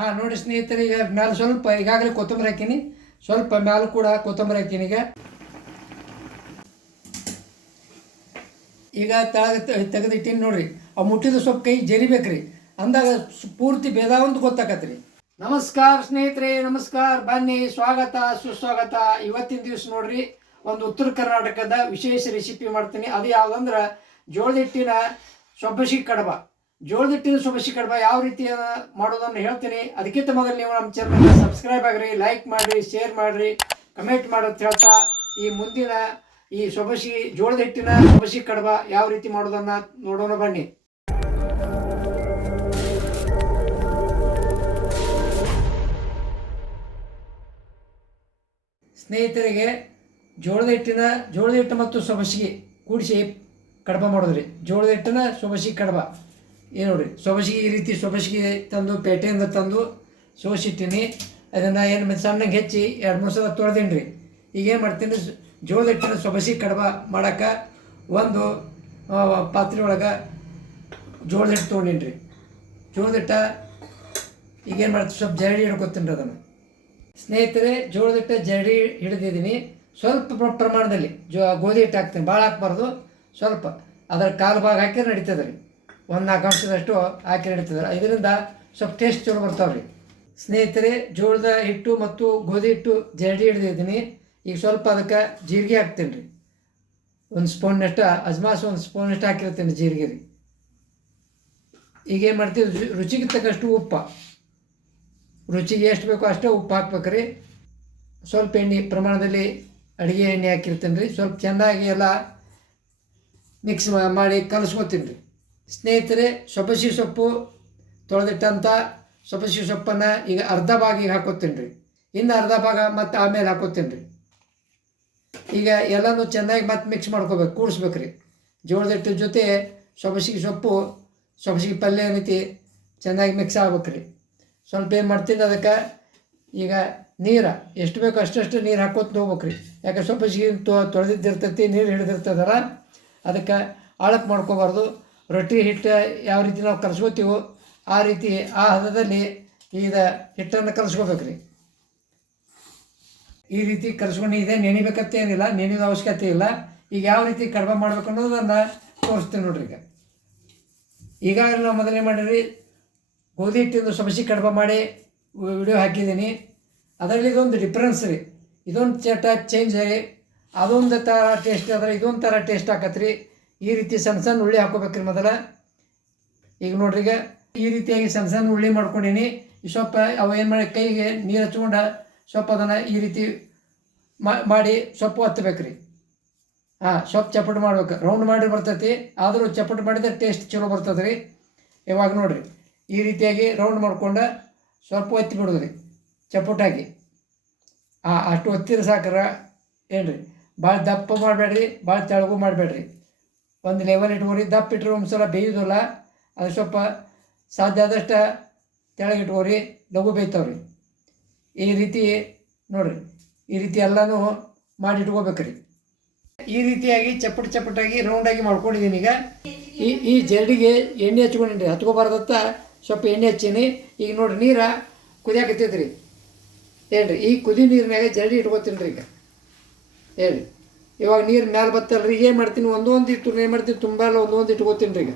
ಹಾಂ, ನೋಡಿ ಸ್ನೇಹಿತರೆ, ಈಗ ಮ್ಯಾಲೆ ಸ್ವಲ್ಪ ಈಗಾಗಲೇ ಕೊತ್ತಂಬರಿ ಹಾಕೀನಿ. ಸ್ವಲ್ಪ ಮ್ಯಾಲೆ ಕೂಡ ಕೊತ್ತಂಬರಿ ಹಾಕೀನಿ ಈಗ. ಈಗ ತೆಳಗ ತೆಗೆದಿಟ್ಟಿನಿ ನೋಡ್ರಿ. ಆ ಮುಟ್ಟಿದ ಸ್ವಲ್ಪ ಕೈ ಜರಿಬೇಕ್ರಿ ಅಂದಾಗ ಪೂರ್ತಿ ಪೂರ್ತಿ ಭೇದಾವಂತ ಗೊತ್ತಾಕತ್ರಿ. ನಮಸ್ಕಾರ ಸ್ನೇಹಿತರೆ, ನಮಸ್ಕಾರ. ಬನ್ನಿ, ಸ್ವಾಗತ, ಸುಸ್ವಾಗತ. ಇವತ್ತಿನ ದಿವಸ ನೋಡ್ರಿ, ಒಂದು ಉತ್ತರ ಕರ್ನಾಟಕದ ವಿಶೇಷ ರೆಸಿಪಿ ಮಾಡ್ತೀನಿ. ಅದು ಯಾವುದಂದ್ರೆ ಜೋಳದ ಹಿಟ್ಟಿನ ಸೊಬ್ಬಸಿ ಕಡಬ. ಜೋಳದ ಹಿಟ್ಟಿನ ಕಡಬ ಯಾವ ರೀತಿ ಮಾಡೋದನ್ನು ಹೇಳ್ತೀನಿ. ಅದಕ್ಕಿಂತ ಮೊದಲು ನೀವು ನಮ್ಮ ಚಾನಲ್ ಸಬ್ಸ್ಕ್ರೈಬ್ ಆಗ್ರಿ ಲೈಕ್ ಮಾಡಿರಿ ಶೇರ್ ಮಾಡಿರಿ ಕಮೆಂಟ್ ಮಾಡೋದು ಹೇಳ್ತಾ ಈ ಮುಂದಿನ ಈ ಸೊಬಸಿ ಜೋಳದ ಹಿಟ್ಟಿನ ಸೊಬಸಿ ಕಡಬ ಯಾವ ರೀತಿ ಮಾಡೋದನ್ನ ನೋಡೋಣ ಬನ್ನಿ. ಸ್ನೇಹಿತರಿಗೆ ಜೋಳದ ಹಿಟ್ಟಿನ, ಜೋಳದ ಹಿಟ್ಟು ಮತ್ತು ಸೊಬಸಿಗೆ ಕೂಡಿಸಿ ಕಡಬ ಮಾಡೋದ್ರಿ. ಜೋಳದ ಹಿಟ್ಟಿನ ಸೊಬಸಿ ಕಡಬ ಏನು ನೋಡಿರಿ, ಸೊಬಸಿಗೆ ಈ ರೀತಿ ಸೊಬಸಿಗೆ ತಂದು, ಪೇಟೆಯಿಂದ ತಂದು ಸೋಸಿಟ್ಟೀನಿ. ಅದನ್ನು ಏನು ಸಣ್ಣಗೆ ಹೆಚ್ಚಿ ಎರಡು ಮೂರು ಸಲ ತೊಳೆದೀನಿ ರೀ ಈಗ ಏನು ಮಾಡ್ತೀನಿ ಜೋಳ ಇಟ್ಟಿನ ಸೊಬಸಿ ಕಡಬ ಮಾಡೋಕೆ ಒಂದು ಪಾತ್ರೆ ಒಳಗೆ ಜೋಳದ ಹಿಟ್ಟು ತೊಗೊಂಡೀನಿ ರೀ ಜೋಳದ ಹಿಟ್ಟ ಈಗೇನು ಮಾಡ್ತೀನಿ, ಸ್ವಲ್ಪ ಜರಡಿ ಹಿಡ್ಕೊತೀನಿ ರೀ ಅದನ್ನು. ಸ್ನೇಹಿತರೆ ಜೋಳದ ಹಿಟ್ಟು ಜರಡಿ ಹಿಡಿದಿದ್ದೀನಿ. ಸ್ವಲ್ಪ ಪ್ರಮಾಣದಲ್ಲಿ ಜೋ, ಗೋಧಿ ಹಿಟ್ಟು ಹಾಕ್ತೀನಿ ಭಾಳ ಹಾಕ್ಬಾರ್ದು. ಸ್ವಲ್ಪ ಅದರ ಕಾಲು ಭಾಗ ಹಾಕಿ ನಡೀತದೆ ರೀ. ಒಂದು ನಾಲ್ಕು ಅಂಶದಷ್ಟು ಹಾಕಿ ಇಡ್ತಿದ್ರು ಇದರಿಂದ ಸ್ವಲ್ಪ ಟೇಸ್ಟ್ ಚಲೋ ಬರ್ತಾವೆ ರೀ ಸ್ನೇಹಿತರೆ, ಜೋಳದ ಹಿಟ್ಟು ಮತ್ತು ಗೋಧಿ ಹಿಟ್ಟು ಜರಡಿ ಹಿಡಿದಿದ್ದೀನಿ. ಈಗ ಸ್ವಲ್ಪ ಅದಕ್ಕೆ ಜೀರಿಗೆ ಹಾಕ್ತೀನಿ ರೀ. ಒಂದು ಸ್ಪೂನ್ನಷ್ಟು ಅಜ್ಮಾಸ್ ಒಂದು ಸ್ಪೂನಷ್ಟು ಹಾಕಿರ್ತೀನಿ ಜೀರಿಗೆ ರೀ. ಈಗೇನು ಮಾಡ್ತೀವಿ? ರುಚಿಗೆ ತಕ್ಕಷ್ಟು ಉಪ್ಪ. ರುಚಿಗೆ ಎಷ್ಟು ಬೇಕೋ ಅಷ್ಟೇ ಉಪ್ಪು ಹಾಕ್ಬೇಕು ರೀ. ಸ್ವಲ್ಪ ಎಣ್ಣೆ, ಪ್ರಮಾಣದಲ್ಲಿ ಅಡುಗೆ ಎಣ್ಣೆ ಹಾಕಿರ್ತೀನಿ ರೀ. ಸ್ವಲ್ಪ ಚೆನ್ನಾಗಿ ಎಲ್ಲ ಮಿಕ್ಸ್ ಮಾಡಿ ಕಲಸ್ಕೊತೀನಿ ರೀ. ಸ್ನೇಹಿತರೆ ಸೊಪಸಿ ಸೊಪ್ಪು ತೊಳೆದಿಟ್ಟಂಥ ಸೊಪಸಿ ಸೊಪ್ಪನ್ನು ಈಗ ಅರ್ಧ ಭಾಗ ಈಗ ಹಾಕೋತೀನಿ ರೀ ಇನ್ನು ಅರ್ಧ ಭಾಗ ಮತ್ತು ಆಮೇಲೆ ಹಾಕೋತೀನಿ ರೀ ಈಗ ಎಲ್ಲನೂ ಚೆನ್ನಾಗಿ ಮತ್ತೆ ಮಿಕ್ಸ್ ಮಾಡ್ಕೋಬೇಕು ಕೂಡಿಸ್ಬೇಕು ರೀ ಜೋಳದ ಹಿಟ್ಟಿನ ಜೊತೆ ಸೊಬಸಿಗೆ ಸೊಪ್ಪು ಸೊಬಸಿಗೆ ಪಲ್ಯ ಏನೈತಿ ಚೆನ್ನಾಗಿ ಮಿಕ್ಸ್ ಆಗ್ಬೇಕು ರೀ ಸ್ವಲ್ಪ ಏನು ಮಾಡ್ತೀನಿ ಅದಕ್ಕೆ, ಈಗ ನೀರು, ಎಷ್ಟು ಬೇಕೋ ಅಷ್ಟಷ್ಟು ನೀರು ಹಾಕೋತ ಹೋಗ್ಬೇಕು ರೀ ಯಾಕೆ ತೊ ತೊಳೆದಿದ್ದಿರ್ತೈತಿ, ನೀರು ಹಿಡಿದಿರ್ತದಲ್ಲ ಅದಕ್ಕೆ ಆಳಕ್ಕೆ ಮಾಡ್ಕೋಬಾರ್ದು. ರೊಟ್ಟಿ ಹಿಟ್ಟು ಯಾವ ರೀತಿ ನಾವು ಕಲಿಸ್ಕೋತೀವೋ ಆ ರೀತಿ ಆ ಹದದಲ್ಲಿ ಈಗ ಹಿಟ್ಟನ್ನು ಕಲಿಸ್ಕೋಬೇಕು ರೀ ಈ ರೀತಿ ಕಲಿಸ್ಕೊಂಡು ಇದೆ, ನೆನಿಬೇಕಂತ ಏನಿಲ್ಲ ನೆನೆಯೋದು ಅವಶ್ಯಕತೆ ಇಲ್ಲ. ಈಗ ಯಾವ ರೀತಿ ಕಡಿಮೆ ಮಾಡ್ಬೇಕು ಅನ್ನೋದನ್ನು ತೋರಿಸ್ತೀನಿ ನೋಡ್ರಿ ಈಗ. ಈಗಾಗಲೇ ನಾವು ಮೊದಲೇ ಮಾಡಿರಿ, ಗೋಧಿ ಹಿಟ್ಟಿಂದು ಸಮಸ್ಯೆ ಕಡಿಮೆ ಮಾಡಿ ವಿಡಿಯೋ ಹಾಕಿದ್ದೀನಿ. ಅದರಲ್ಲಿ ಇದೊಂದು ಡಿಫ್ರೆನ್ಸ್ ರೀ. ಇದೊಂದು ಚಟ ಚೇಂಜ್ ರೀ. ಅದೊಂದು ಥರ ಟೇಸ್ಟ್ ಆದರೆ ಇದೊಂದು ಥರ ಟೇಸ್ಟ್ ಆಕತ್ರಿ ಈ ರೀತಿ ಸಣ್ಣ ಸಣ್ಣ ಉಳ್ಳಿ ಹಾಕೋಬೇಕ್ರಿ ಮೊದಲ. ಈಗ ನೋಡ್ರಿ ಈಗ ಈ ರೀತಿಯಾಗಿ ಸಣ್ಣ ಸಣ್ಣ ಉಳ್ಳಿ ಮಾಡ್ಕೊಂಡೀನಿ. ಈ ಸ್ವಲ್ಪ ಅವು ಏನು ಮಾಡಿ ಕೈಗೆ ನೀರು ಹಚ್ಕೊಂಡು ಸ್ವಲ್ಪ ಅದನ್ನು ಈ ರೀತಿ ಮಾಡಿ ಸೊಪ್ಪು ಹತ್ತಬೇಕ್ರಿ ಹಾಂ, ಸೊಪ್ಪು ಚಪ್ಪಟು ಮಾಡ್ಬೇಕು. ರೌಂಡ್ ಮಾಡಿ ಬರ್ತೈತಿ. ಆದರೂ ಚಪ್ಪಟು ಮಾಡಿದ್ರೆ ಟೇಸ್ಟ್ ಚಲೋ ಬರ್ತದೆ ರೀ ಇವಾಗ ನೋಡಿರಿ, ಈ ರೀತಿಯಾಗಿ ರೌಂಡ್ ಮಾಡ್ಕೊಂಡು ಸ್ವಲ್ಪ ಒತ್ತಿ ಬಿಡೋದು ರೀ ಚಪ್ಪಟಾಗಿ. ಹಾಂ, ಅಷ್ಟು ಒತ್ತಿದ್ರೆ ಸಾಕ್ರ. ಏನು ರೀ ಭಾಳ ದಪ್ಪ ಮಾಡಬೇಡ್ರಿ ಭಾಳ ತೆಳಗು ಮಾಡಬೇಡ್ರಿ. ಒಂದು ಲೆವೆಲ್ ಇಟ್ಕೊರಿ ದಪ್ಪ ಇಟ್ಟರೆ ಒಂದು ಸಲ ಬೇಯೋದಿಲ್ಲ. ಅದು ಸ್ವಲ್ಪ ಸಾಧ್ಯ ಆದಷ್ಟು ತೆಳಗೆ ಇಟ್ಕೊರಿ, ಲಘು ಬೇಯ್ತಾವ್ರಿ. ಈ ರೀತಿ ನೋಡಿರಿ, ಈ ರೀತಿ ಎಲ್ಲನೂ ಮಾಡಿ ಇಟ್ಕೋಬೇಕ್ರಿ. ಈ ರೀತಿಯಾಗಿ ಚಪ್ಪಟ್ ಚಪ್ಪಟಾಗಿ ರೌಂಡಾಗಿ ಮಾಡ್ಕೊಂಡಿದ್ದೀನಿ ಈಗ. ಈ ಈ ಜರಡಿಗೆ ಎಣ್ಣೆ ಹಚ್ಕೊಂಡಿನಿ ಹತ್ಕೋಬಾರ್ದತ್ತ ಸ್ವಲ್ಪ ಎಣ್ಣೆ ಹಚ್ಚೀನಿ. ಈಗ ನೋಡಿರಿ ನೀರು ಕುದಿಯಾಕತ್ತೈತ್ರಿ. ಹೇಳ್ರಿ, ಈ ಕುದಿ ನೀರಿನಾಗೆ ಜರಡಿ ಇಟ್ಕೋತೀನಿ ರೀ ಈಗ. ಹೇಳಿ ಇವಾಗ ನೀರು ಮ್ಯಾಲೆ ರೀ ಏನು ಮಾಡ್ತೀನಿ? ಒಂದೊಂದು ಇಟ್ಟು ಏನು ಮಾಡ್ತೀನಿ? ತುಂಬ ಎಲ್ಲ ಒಂದೊಂದು ಇಟ್ಕೋತೀನಿ ರೀ ಈಗ.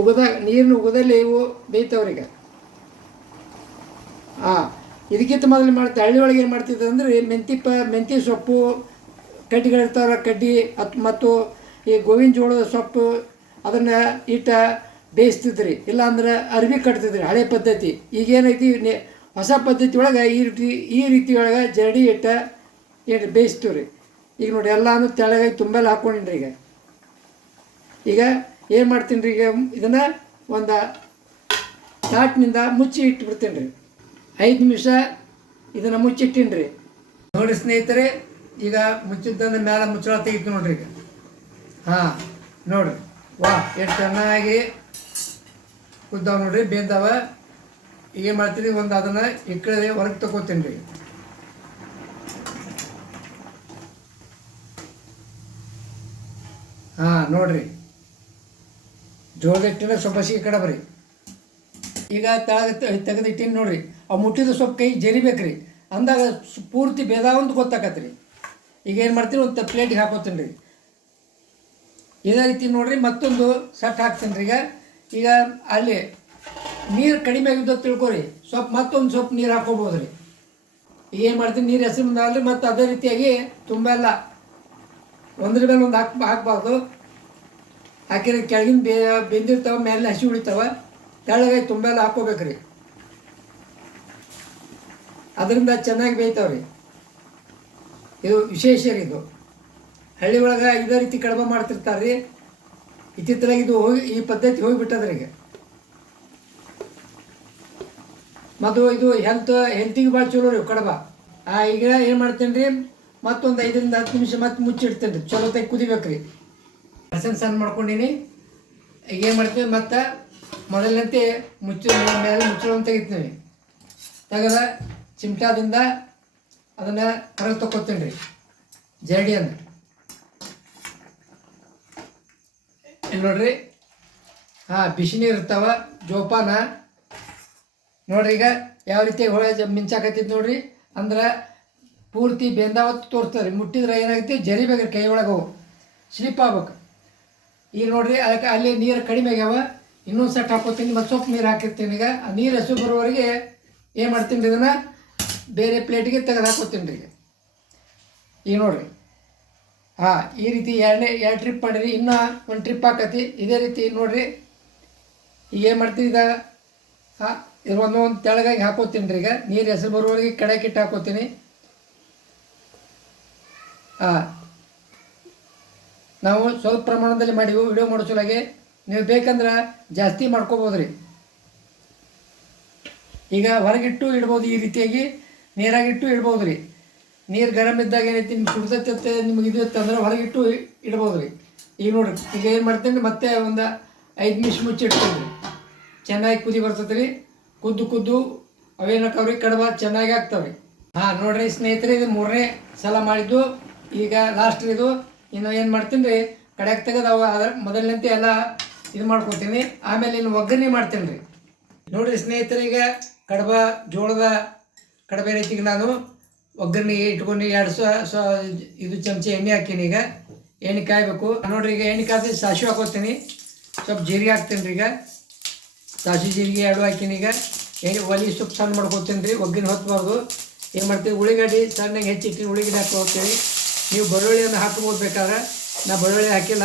ಉಗದಾಗ ನೀರಿನ ಉಗದಲ್ಲಿ ಇವು ಬೇಯ್ತಾವ್ರಿ ಈಗ. ಹಾಂ ಇದಕ್ಕಿಂತ ಮೊದಲು ಮಾಡ್ತೀವಿ ಹಳ್ಳಿ ಒಳಗೆ ಏನು ಮಾಡ್ತಿದ್ದೆ ಅಂದರೆ ಮೆಂತಿ ಪ, ಮೆಂತಿ ಸೊಪ್ಪು ಕಡ್ಡಿಗಳಿರ್ತಾವಲ್ಲ ಕಡ್ಡಿ, ಅತ್ ಮತ್ತು ಈ ಗೋವಿನ ಜೋಳದ ಸೊಪ್ಪು, ಅದನ್ನು ಇಟ್ಟ ಬೇಯಿಸ್ತಿದ್ರಿ. ಇಲ್ಲಾಂದ್ರೆ ಅರ್ವಿ ಕಟ್ತಿದ್ರಿ, ಹಳೆ ಪದ್ಧತಿ. ಈಗೇನೈತಿ ಹೊಸ ಪದ್ಧತಿ ಒಳಗೆ ಈ ರೀತಿ ಈ ರೀತಿ ಒಳಗೆ ಜರಡಿ ಇಟ್ಟ ಏನು ಬೇಯಿಸ್ತೀವಿ ರೀ. ಈಗ ನೋಡಿ ಎಲ್ಲಾನು ತೆಳಗಾಗಿ ತುಂಬೆಲ್ಲ ಹಾಕ್ಕೊಂಡಿನಿ ಈಗ. ಈಗ ಏನು ಮಾಡ್ತೀನಿ ರೀ ಈಗ ಇದನ್ನು ಒಂದು ತಾಟ್ನಿಂದ ಮುಚ್ಚಿ ಇಟ್ಬಿಡ್ತೀನಿ ರೀ ಐದು ನಿಮಿಷ ಇದನ್ನು ಮುಚ್ಚಿಟ್ಟೀನಿ ರೀ ನೋಡಿ ಸ್ನೇಹಿತರೆ, ಈಗ ಮುಚ್ಚಿದ್ದನ್ನು ಮೇಲೆ ಮುಚ್ಚಳ ತೆಗಿತು ನೋಡ್ರಿ ಈಗ. ಹಾಂ, ನೋಡ್ರಿ. ವಾ, ಎಷ್ಟು ಚೆನ್ನಾಗಿ ಕುದ್ದಾವ ನೋಡ್ರಿ, ಬೇಂದವ. ಈಗ ಏನು ಮಾಡ್ತೀನಿ ಒಂದು ಅದನ್ನು ಕಡೆ ಹೊರಗೆ ತಗೋತೀನಿ ರೀ ಹಾಂ, ನೋಡ್ರಿ. ಜೋಳದ ಹಿಟ್ಟಿನ ಸೊಬಸಿಗೆ ಕಡಬರಿ ಈಗ ತೆಳಗೆ ತೆಗೆದಿಟ್ಟಿನಿ ನೋಡ್ರಿ. ಆ ಮುಟ್ಟಿದ ಸ್ವಲ್ಪ ಕೈ ಜರಿಬೇಕ್ರಿ ಅಂದಾಗ ಪೂರ್ತಿ ಪೂರ್ತಿ ಭೇದಾವಂತ ಗೊತ್ತಾಕತ್ರಿ. ಈಗ ಏನು ಮಾಡ್ತೀನಿ, ಒಂದು ಪ್ಲೇಟಿಗೆ ಹಾಕೋತೀನಿ ರೀ ಇದೇ ರೀತಿ ನೋಡ್ರಿ, ಮತ್ತೊಂದು ಸಟ್ ಹಾಕ್ತೀನಿ ರೀ ಈಗ. ಈಗ ಅಲ್ಲಿ ನೀರು ಕಡಿಮೆ ಆಗಿದ್ದು ತಿಳ್ಕೊರಿ. ಸ್ವಲ್ಪ ಮತ್ತೊಂದು ಸ್ವಲ್ಪ ನೀರು ಹಾಕೋಬೋದು ರೀ ಏನು ಮಾಡ್ತೀನಿ, ನೀರು ಹೆಸರು ಮುಂದಾಗಲಿ ಮತ್ತು ಅದೇ ರೀತಿಯಾಗಿ ತುಂಬ ಎಲ್ಲ ಒಂದ್ರ ಮೇಲೆ ಒಂದು ಹಾಕ್ ಹಾಕ್ಬಾರ್ದು. ಹಾಕಿದ್ರೆ ಕೆಳಗಿನ ಬೇ ಬೆಂದಿರ್ತಾವ ಮೇಲೆ ಹಸಿ ಉಳಿತಾವ. ತೆಳಗೆ ತುಂಬೆಲ್ಲ ಹಾಕೋಬೇಕ್ರಿ ಅದರಿಂದ ಚೆನ್ನಾಗಿ ಬೇಯ್ತಾವ್ರಿ. ಇದು ವಿಶೇಷ ರೀ ಇದು. ಹಳ್ಳಿ ಒಳಗೆ ಇದೇ ರೀತಿ ಕಡಿಮೆ ಮಾಡ್ತಿರ್ತಾರೆ ರೀ ಇದು ಹೋಗಿ ಈ ಪದ್ಧತಿ ಹೋಗಿಬಿಟ್ಟದ್ರಿ ಈಗ. ಮತ್ತು ಇದು ಹೆಲ್ತ್ ಹೆಲ್ತಿಗೆ ಭಾಳ ಚಲೋ ರೀ ಕಡಬ. ಆ ಈಗ ಏನು ಮಾಡ್ತೀನಿ ರೀ ಮತ್ತೊಂದು ಐದರಿಂದ ಹತ್ತು ನಿಮಿಷ ಮತ್ತೆ ಮುಚ್ಚಿಡ್ತೇನೆ ರೀ ಚಲೋ ತೈ ಕುದಿಬೇಕು ರೀ ಸಣ್ಣ ಮಾಡ್ಕೊಂಡಿನಿ. ಈಗ ಏನು ಮಾಡ್ತೀವಿ? ಮತ್ತು ಮೊದಲಂತೆ ಮುಚ್ಚಿ ಮೇಲೆ ಮುಚ್ಚಳ ತೆಗಿತೀವಿ. ತೆಗೆದ ಚಿಮಟಾದಿಂದ ಅದನ್ನು ಹೊರಗೆ ತಕ್ಕೋತೀನಿ ರೀ ಜರಡಿಯನ್ನು ಇಲ್ಲಿ ನೋಡ್ರಿ. ಹಾಂ ಬಿಸಿ ನೀರು ಇರ್ತಾವ. ಜೋಪಾನ. ನೋಡ್ರಿ ಈಗ ಯಾವ ರೀತಿ ಹೊಳೆ ಮಿಂಚಾಕತ್ತಿತ್ತು ನೋಡ್ರಿ. ಅಂದ್ರೆ ಪೂರ್ತಿ ಬೆಂದಾವತ್ತು ತೋರಿಸ್ತಾರೆ. ಮುಟ್ಟಿದ್ರೆ ಏನಾಗುತ್ತೆ? ಜರಿಬೇಕು ಕೈ ಒಳಗೆ ಸ್ಲಿಪ್ ಆಗ್ಬೇಕು. ಈಗ ನೋಡ್ರಿ, ಅದಕ್ಕೆ ಅಲ್ಲಿ ನೀರು ಕಡಿಮೆ ಆಗ್ಯಾವ. ಇನ್ನೊಂದು ಸೆಟ್ ಹಾಕೋತೀನಿ, ಮತ್ತು ಸೊಪ್ಪು ನೀರು ಹಾಕಿರ್ತೀನಿ ಈಗ. ಆ ನೀರು ಹಸು ಬರೋವರೆಗೆ ಏನು ಮಾಡ್ತೀನಿ ರೀ ಇದನ್ನು? ಬೇರೆ ಪ್ಲೇಟಿಗೆ ತೆಗೆದು ಹಾಕೋತೀನಿ ರೀ ಈಗ ನೋಡ್ರಿ. ಹಾಂ, ಈ ರೀತಿ ಎರಡನೇ, ಎರಡು ಟ್ರಿಪ್ ಮಾಡಿರಿ, ಇನ್ನೂ ಒಂದು ಟ್ರಿಪ್ ಹಾಕತಿ ಇದೇ ರೀತಿ ನೋಡಿರಿ. ಈಗ ಏನು ಮಾಡ್ತೀನಿ ಇದಾಗ ಹಾಂ ಇದು ಒಂದೊಂದು ತೆಳಗಾಗಿ ಹಾಕೋತೀನಿ ರೀ ಈಗ. ನೀರು ಹೆಸರು ಬರುವವರೆಗೆ ಕಡೆಕಿಟ್ಟು ಹಾಕೋತೀನಿ. ನಾವು ಸ್ವಲ್ಪ ಪ್ರಮಾಣದಲ್ಲಿ ಮಾಡಿವು ವಿಡಿಯೋ ಮಾಡೋ ಸಲುವಾಗಿ ನೀವು ಬೇಕಂದ್ರೆ ಜಾಸ್ತಿ ಮಾಡ್ಕೋಬೋದು ರೀ ಈಗ ಹೊರಗಿಟ್ಟು ಇಡ್ಬೋದು ಈ ರೀತಿಯಾಗಿ, ನೀರಾಗಿಟ್ಟು ಇಡ್ಬೋದು ರೀ ನೀರು ಗರಂ ಇದ್ದಾಗ ಏನೈತಿ ನಿಮ್ಗೆ ಸುಡ್ತೈತೆ ನಿಮ್ಗೆ ಇದು ಇತ್ತು ಅಂದ್ರೆ ಹೊರಗಿಟ್ಟು ಇಡ್ಬೋದು ರೀ ಈಗ ನೋಡಿರಿ, ಈಗ ಏನು ಮಾಡ್ತೀನಿ, ಮತ್ತೆ ಒಂದು ಐದು ನಿಮಿಷ ಮುಚ್ಚಿಡ್ತೀನಿ ರೀ ಚೆನ್ನಾಗಿ ಕುದಿ ಬರ್ತದೆ ರೀ ಕುದ್ದು ಕುದ್ದು ಅವೇನಕ್ಕವ್ರಿ, ಕಡಬ ಚೆನ್ನಾಗಿ ಆಗ್ತಾವ್ರಿ. ಹಾಂ, ನೋಡಿರಿ ಸ್ನೇಹಿತರೆ, ಇದು ಮೂರನೇ ಸಲ ಮಾಡಿದ್ದು. ಈಗ ಲಾಸ್ಟ್ ಇದು, ಇನ್ನು ಏನು ಮಾಡ್ತೀನಿ ರೀ ಕಡೆಗೆ ತೆಗೆದು ಅವ ಅದ್ರ ಮೊದಲಿನಂತೆ ಎಲ್ಲ ಇದು ಮಾಡ್ಕೊತೀನಿ. ಆಮೇಲೆ ಇನ್ನು ಒಗ್ಗರಣೆ ಮಾಡ್ತೀನಿ ರೀ. ನೋಡಿರಿ ಸ್ನೇಹಿತರೆ, ಈಗ ಕಡಬ, ಜೋಳದ ಕಡಬೆ ರೀತಿಗೆ ನಾನು, ಒಗ್ಗರಣೆ ಇಟ್ಕೊಂಡು ಎರಡು ಸೊ ಇದು ಚಮಚ ಎಣ್ಣೆ ಹಾಕೀನಿ ಈಗ. ಎಣ್ಣೆ ಕಾಯಬೇಕು. ನೋಡ್ರಿ ಈಗ ಎಣ್ಣೆ ಕಾಯ್ದು ಸಾಸಿವೆ ಹಾಕೋತೀನಿ. ಸ್ವಲ್ಪ ಜೀರಿಗೆ ಹಾಕ್ತೀನಿ ರೀ ಈಗ. ಸಾಸಿ ಜೀರಿಗೆ ಎರಡು ಹಾಕಿನಿ ಈಗ. ಎಣ್ಣೆ ಒಲಿ ಸ್ವಲ್ಪ ಸಣ್ಣ ಮಾಡ್ಕೊತೀನಿ ರೀ ಒಗ್ಗಿನ ಹೊತ್ತಬಾರ್ದು ಏನು ಮಾಡ್ತೀವಿ, ಉಳ್ಳಿಗಡ್ಡಿ ಸಣ್ಣಗೆ ಹೆಚ್ಚಿಟ್ಟು ಉಳ್ಳಿಗಡ್ಡೆ ಹಾಕೋತೀವಿ ನೀವು ಬೆಳ್ಳುಳ್ಳಿಯನ್ನು ಹಾಕ್ಬೋದು ಬೇಕಾದ್ರೆ. ನಾ ಬೆಳ್ಳುಳ್ಳಿ ಹಾಕಿಲ್ಲ.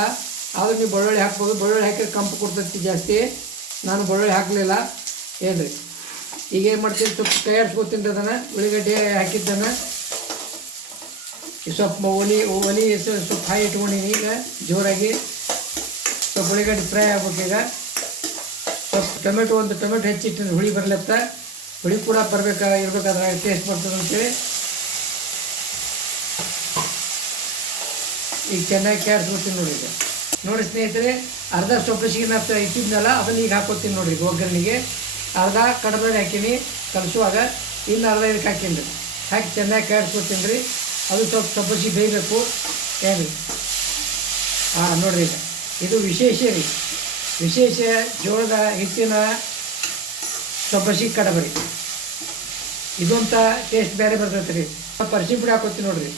ಆದರೂ ನೀವು ಬೆಳ್ಳುಳ್ಳಿ ಹಾಕ್ಬೋದು. ಬೆಳ್ಳುಳ್ಳಿ ಹಾಕಿದ್ರೆ ಕಂಪು ಕೊಡ್ತೈತಿ ಜಾಸ್ತಿ. ನಾನು ಬೆಳ್ಳುಳ್ಳಿ ಹಾಕಲಿಲ್ಲ. ಏನು ರೀ ಈಗ ಏನು ಮಾಡ್ತೀನಿ? ಸ್ವಲ್ಪ ತಯಾರಿಸ್ಕೊತೀನಿ ಅದನ್ನು. ಉಳ್ಳಿಗಡ್ಡೆ ಹಾಕಿದ್ದನ್ನು. ಸ್ವಲ್ಪ ಒಲಿ ಒಲಿ ಸ್ವಲ್ಪ ಹಾಯಿ ಇಟ್ಕೊಂಡಿನಿ ಈಗ, ಜೋರಾಗಿ. ಸ್ವಲ್ಪ ಉಳ್ಳಿಗಡ್ಡೆ ಫ್ರೈ ಆಗ್ಬೇಕು ಈಗ. ಸ್ವಲ್ಪ ಟೊಮೆಟೊ ಒಂದು ಟೊಮೆಟೊ ಹೆಚ್ಚಿಟ್ಟಿನಿ. ಹುಳಿ ಬರ್ಲತ್ತ. ಹುಳಿ ಕೂಡ ಬರ್ಬೇಕಾ ಇರ್ಬೇಕಾದ್ರೆ ಟೇಸ್ಟ್ ಬರ್ತದೆ ಅಂತೇಳಿ. ಈಗ ಚೆನ್ನಾಗಿ ಕೇಳಿಸ್ಕೊಡ್ತೀನಿ ನೋಡಿ ಈಗ. ನೋಡಿ ಸ್ನೇಹಿತರೆ, ಅರ್ಧ ಸೊಪ್ಪಸಿಗೆ ನಾ ಇಟ್ಟಿದ್ನಲ್ಲ, ಅದನ್ನ ಈಗ ಹಾಕೋತೀನಿ ನೋಡಿರಿ ಒಗ್ಗರಣೆಗೆ. ಅರ್ಧ ಕಡಬೆ ಹಾಕೀನಿ, ಕಲಿಸುವಾಗ ಇನ್ನು ಅರ್ಧ ಇದಕ್ಕೆ ಹಾಕೀನಿ ಹಾಕಿ ಚೆನ್ನಾಗಿ ಕ್ಯಾಡ್ಸ್ಕೊತೀನಿ ರೀ. ಅದು ಸ್ವಲ್ಪ ಸೊಪ್ಪಸಿಗೆ ಬೇಯಬೇಕು. ಏನು? ಹಾಂ ನೋಡಿರಿ ಈಗ. ಇದು ವಿಶೇಷ ರೀ. ವಿಶೇಷ ಜೋಳದ ಹಿಟ್ಟಿನ ಸೊಪ್ಪಸಿ ಕಡಬರಿ. ಇದೊಂಥ ಟೇಸ್ಟ್ ಬೇರೆ ಬರ್ತೈತೆ ರೀ. ಅರಿಶಿನ ಪುಡಿ ಹಾಕೋತೀನಿ ನೋಡಿರಿ.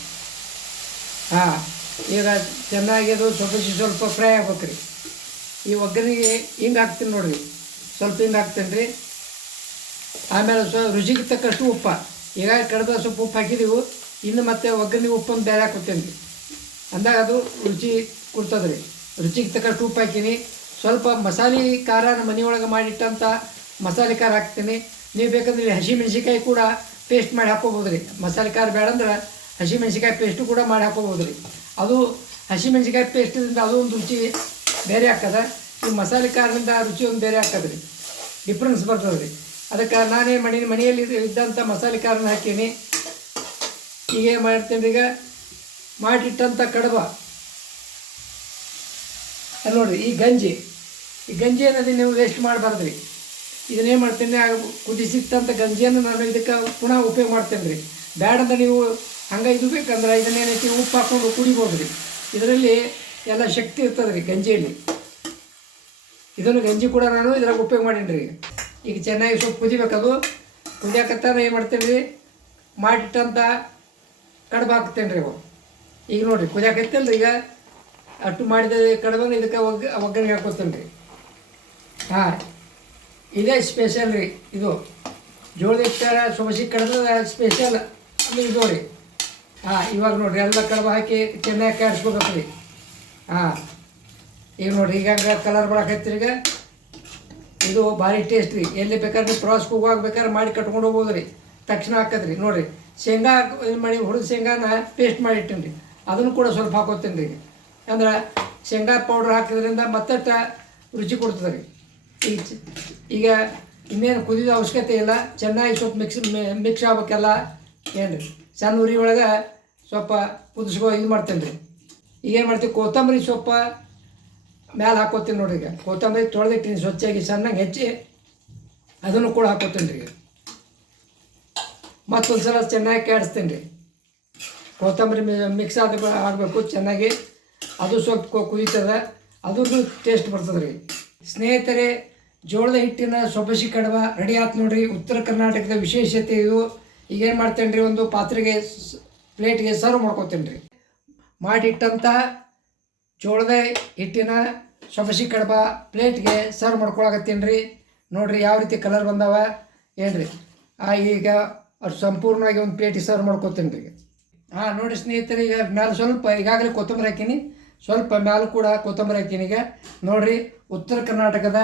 ಹಾಂ. ಈಗ ಚೆನ್ನಾಗಿ ಸ್ವಲ್ಪ ಸೊಪ್ಪಸಿ ಸ್ವಲ್ಪ ಫ್ರೈ ಆಗ್ಬೇಕು ರೀ ಈ ಒಗ್ಗರಣೆಗೆ ಹಿಂಗೆ ಹಾಕ್ತೀನಿ ನೋಡಿರಿ. ಸ್ವಲ್ಪ ಹಿಂಗೆ ಹಾಕ್ತೀನಿ ರೀ ಆಮೇಲೆ ಸ್ವ ರುಚಿಗೆ ತಕ್ಕಷ್ಟು ಉಪ್ಪ. ಈಗ ಕಡಿಮೆ ಸ್ವಲ್ಪ ಉಪ್ಪು ಹಾಕಿದೀವಿ. ಇನ್ನು ಮತ್ತೆ ಒಗ್ಗರಣೆ ಉಪ್ಪನ್ನು ಬೇರೆ ಹಾಕೋತೀನಿ ರೀ ಅಂದಾಗ ಅದು ರುಚಿ ಕೊಡ್ತದೆ ರೀ ರುಚಿಗೆ ತಕ್ಕಷ್ಟು ಉಪ್ಪು ಹಾಕೀನಿ. ಸ್ವಲ್ಪ ಮಸಾಲೆ ಖಾರ ನಮ್ಮ ಮನೆಯೊಳಗೆ ಮಾಡಿಟ್ಟಂಥ ಮಸಾಲೆ ಖಾರ ಹಾಕ್ತೀನಿ. ನೀವು ಬೇಕಂದ್ರೆ ಹಸಿ ಮೆಣಸಿಕಾಯಿ ಕೂಡ ಪೇಸ್ಟ್ ಮಾಡಿ ಹಾಕೋಬೋದು ರೀ ಮಸಾಲೆ ಖಾರ ಬೇಡಂದ್ರೆ ಹಸಿ ಮೆಣಸಿಕಾಯಿ ಪೇಸ್ಟು ಕೂಡ ಮಾಡಿ ಹಾಕೋಬೋದು ರೀ ಅದು ಹಸಿ ಮೆಣಸಿಕಾಯಿ ಪೇಸ್ಟಿಂದ ಅದು ಒಂದು ರುಚಿ ಬೇರೆ ಆಗ್ತದೆ. ಈ ಮಸಾಲೆ ಖಾರದಿಂದ ರುಚಿ ಒಂದು ಬೇರೆ ಆಗ್ತದೆ ರೀ. ಡಿಫ್ರೆನ್ಸ್ ಬರ್ತದೆ ರೀ. ಅದಕ್ಕೆ ನಾನೇನು ಮಾಡೀನಿ ಮನೆಯಲ್ಲಿ ಇದ್ದಂಥ ಮಸಾಲೆ ಖಾರನ ಹಾಕೀನಿ. ಈಗ ಏನು ಮಾಡ್ತೀನಿ ಈಗ ಮಾಡಿಟ್ಟಂಥ ಕಡಬ. ನೋಡಿರಿ, ಈ ಗಂಜಿ. ಈ ಗಂಜಿ ಅನ್ನೋದು ನೀವು ವೇಸ್ಟ್ ಮಾಡಬಾರ್ದು ರೀ. ಇದನ್ನೇನು ಮಾಡ್ತೀನಿ, ಆ ಕುದಿಸಿಟ್ಟಂಥ ಗಂಜಿಯನ್ನು ನಾನು ಇದಕ್ಕೆ ಪುನಃ ಉಪಯೋಗ ಮಾಡ್ತೇನೆ ರೀ. ಬ್ಯಾಡಂದ್ರೆ ನೀವು ಹಂಗೆ ಇದು ಬೇಕಂದ್ರೆ ಇದನ್ನೇನೈತಿ ಉಪ್ಪು ಹಾಕ್ಕೊಂಡು ಕುಡಿಬೋದು ರೀ ಇದರಲ್ಲಿ ಎಲ್ಲ ಶಕ್ತಿ ಇರ್ತದೆ ರೀ ಗಂಜಿಯಲ್ಲಿ ಇದನ್ನು ಗಂಜಿ ಕೂಡ ನಾನು ಇದ್ರಾಗ ಉಪಯೋಗ ಮಾಡೀನಿ ರೀ ಈಗ ಚೆನ್ನಾಗಿ ಸ್ವಲ್ಪ ಕುದಿಬೇಕದು. ಕುದಿಯಾಕತ್ತಾರ ಏನು ಮಾಡ್ತೀನಿ ರೀ ಮಾಡಿಟ್ಟಂತ ಕಡ್ಬು ಹಾಕ್ತೇನೆ ರೀ ಅವು. ಈಗ ನೋಡಿರಿ ಕುದಿಯಾಕತ್ತಲ್ಲ ಈಗ. ಅಟ್ಟು ಮಾಡಿದ ಕಡ್ಬಂದು ಇದಕ್ಕೆ ಒಗ್ಗ, ಒಗ್ಗರಣೆ ಹಾಕೋತೇನೆ ರೀ ಹಾಂ, ಇದೇ ಸ್ಪೆಷಲ್ ರೀ ಇದು. ಜೋಳದ ಹಿಟ್ಟಾರ ಸೊಬಸಿ ಕಡ್ದು ಸ್ಪೆಷಲ್ ಅಂದ್ರೆ ಇದು ರೀ ಹಾಂ, ಇವಾಗ ನೋಡಿರಿ, ಎಲ್ಲ ಕಡಬ ಹಾಕಿ ಚೆನ್ನಾಗಿ ಕಾಯಿಸ್ಬೇಕಪ್ಪ ರೀ. ಹಾಂ, ಈಗ ನೋಡಿರಿ, ಈಗ ಹಂಗೆ ಕಲರ್ ಬರಾಕೈತ್ರಿ ಈಗ. ಇದು ಭಾರಿ ಟೇಸ್ಟ್ ರೀ. ಎಲ್ಲಿ ಬೇಕಾದ್ರೆ ಪ್ರವಾಸಕ್ಕೆ ಹೋಗುವಾಗ ಬೇಕಾದ್ರೆ ಮಾಡಿ ಕಟ್ಕೊಂಡು ಹೋಗ್ಬೋದು ರೀ. ತಕ್ಷಣ ಹಾಕದ್ರಿ, ನೋಡಿರಿ. ಶೇಂಗಾ ಇದು ಮಾಡಿ, ಹುರಿದ ಶೇಂಗಾನ ಪೇಸ್ಟ್ ಮಾಡಿ ಇಟ್ಟೀನಿ ರೀ ಅದನ್ನು ಕೂಡ ಸ್ವಲ್ಪ ಹಾಕೋತೀನಿ ರೀ ಅಂದ್ರೆ ಶೇಂಗಾ ಪೌಡ್ರ್ ಹಾಕಿದ್ರಿಂದ ಮತ್ತಷ್ಟು ರುಚಿ ಕೊಡ್ತದೆ ರೀ ಈಗ ಇನ್ನೇನು ಕುದಿದ ಅವಶ್ಯಕತೆ ಇಲ್ಲ. ಚೆನ್ನಾಗಿ ಸ್ವಲ್ಪ ಮಿಕ್ಸ್ ಮಿಕ್ಸ್ ಆಗ್ಬೇಕಲ್ಲ. ಏನು ರೀ ಸಣ್ಣ ಉರಿ ಒಳಗೆ ಸ್ವಲ್ಪ ಕುದಿಸ್ಕೊ ಇದು ಮಾಡ್ತೇನೆ ರೀ. ಈಗೇನು ಮಾಡ್ತೀವಿ? ಕೊತ್ತಂಬರಿ ಸೊಪ್ಪ ಮ್ಯಾಲೆ ಹಾಕೋತೀನಿ ನೋಡ್ರಿ ಈಗ. ಕೊತ್ತಂಬರಿ ತೊಳೆದಿಟ್ಟಿನಿ ಸ್ವಚ್ಛಾಗಿ, ಸಣ್ಣಗೆ ಹೆಚ್ಚಿ ಅದನ್ನು ಕೂಡ ಹಾಕೋತೀನಿ ರೀ ಮತ್ತೊಂದು ಸಲ ಚೆನ್ನಾಗಿ ಕೆಡಿಸ್ತೀನಿ ರೀ. ಕೊತ್ತಂಬರಿ ಮಿಕ್ಸ್ ಆದ ಆಗಬೇಕು ಚೆನ್ನಾಗಿ. ಅದು ಸ್ವಲ್ಪ ಕುದೀತದ ಅದ್ರದ್ದು ಟೇಸ್ಟ್ ಬರ್ತದೆ ರೀ. ಸ್ನೇಹಿತರೆ, ಜೋಳದ ಹಿಟ್ಟಿನ ಸೊಬಸಿ ಕಡವ ರೆಡಿ ಆಯ್ತು ನೋಡ್ರಿ. ಉತ್ತರ ಕರ್ನಾಟಕದ ವಿಶೇಷತೆ ಇದು. ಈಗೇನು ಮಾಡ್ತೇನೆ ರೀ ಒಂದು ಪಾತ್ರೆಗೆ ಪ್ಲೇಟ್ಗೆ ಸರ್ವ್ ಮಾಡ್ಕೊತೀನಿ ರೀ ಮಾಡಿಟ್ಟಂಥ ಜೋಳದ ಹಿಟ್ಟಿನ ಸೊಬಸಿ ಕಡಬ ಪ್ಲೇಟ್ಗೆ ಸರ್ವ್ ಮಾಡ್ಕೊಳಕತ್ತೀನಿ ರೀ ನೋಡಿರಿ ಯಾವ ರೀತಿ ಕಲರ್ ಬಂದಾವ ಏನ್ರಿ? ಆ, ಈಗ ಅವ್ರು ಸಂಪೂರ್ಣವಾಗಿ ಒಂದು ಪ್ಲೇಟಿಗೆ ಸರ್ವ್ ಮಾಡ್ಕೊತೀನಿ ರೀ ಹಾಂ ನೋಡಿ ಸ್ನೇಹಿತರೆ, ಈಗ ಮ್ಯಾಲೆ ಸ್ವಲ್ಪ ಈಗಾಗಲೇ ಕೊತ್ತಂಬರಿ ಹಾಕೀನಿ. ಸ್ವಲ್ಪ ಮ್ಯಾಲೆ ಕೂಡ ಕೊತ್ತಂಬರಿ ಹಾಕೀನಿ ಈಗ. ನೋಡಿರಿ, ಉತ್ತರ ಕರ್ನಾಟಕದ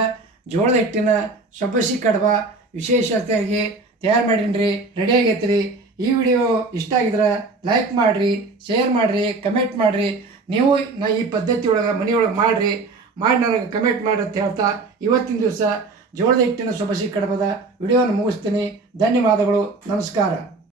ಜೋಳದ ಹಿಟ್ಟಿನ ಸೊಬಸಿ ಕಡಬ ವಿಶೇಷತೆಯಾಗಿ ತಯಾರು ಮಾಡೀನಿ ರೆಡಿ ಆಗೈತೆ ರೀ ಈ ವಿಡಿಯೋ ಇಷ್ಟ ಆಗಿದ್ರೆ ಲೈಕ್ ಮಾಡಿರಿ ಶೇರ್ ಮಾಡಿರಿ ಕಮೆಂಟ್ ಮಾಡಿರಿ. ನೀವು ನಾ ಈ ಪದ್ಧತಿ ಒಳಗೆ ಮನೆಯೊಳಗೆ ಮಾಡಿರಿ. ಮಾಡಿ ನನಗೆ ಕಮೆಂಟ್ ಮಾಡಿ ಅಂತ ಹೇಳ್ತಾ ಇವತ್ತಿನ ದಿವಸ ಜೋಳದ ಹಿಟ್ಟಿನ ಸೊಬಸಿ ಕಡಬದ ವಿಡಿಯೋನ ಮುಗಿಸ್ತೀನಿ. ಧನ್ಯವಾದಗಳು. ನಮಸ್ಕಾರ.